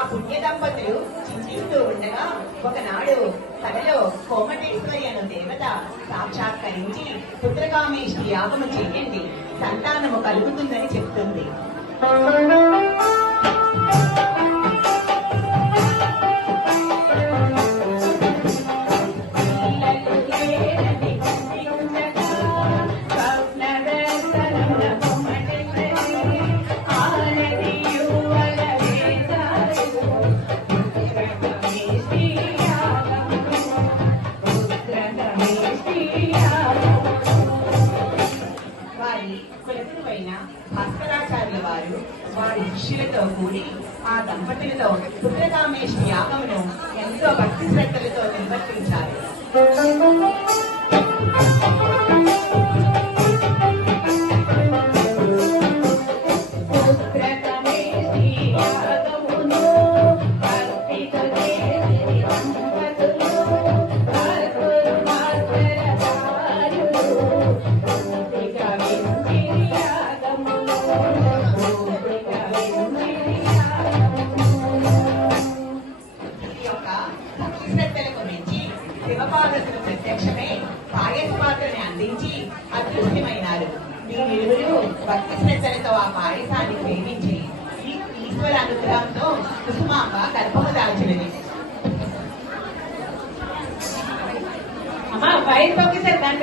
ఆ పుణ్య దంపతులు చింతిస్తూ ఉండగా ఒకనాడు కథలో కోమటేశ్వరి అను దేవత సాక్షాత్కరించి పుత్రకామేష్ యాగము చేయండి సంతానము కలుగుతుందని చెప్తుంది. భాస్కరాచార్యుల వారు వారి శిష్యులతో కూడి ఆ దంపతులతో పుత్రకామేశ్వరి యాగమును ఎంతో భక్తి శ్రద్ధలతో నిర్వర్తించారు. శివపార్వతులు ప్రత్యక్షమై పాయస పాత్రని అందించి అదృశ్యమైనారు. వీరిరువురు భక్తి శ్రద్ధలతో ఆ పాయసాన్ని ప్రేమించి ఈశ్వర అనుగ్రహంతో కుసుమాంబ గర్భము దాల్చినది అమ్మా వైర్ పంపిస్తారు దాని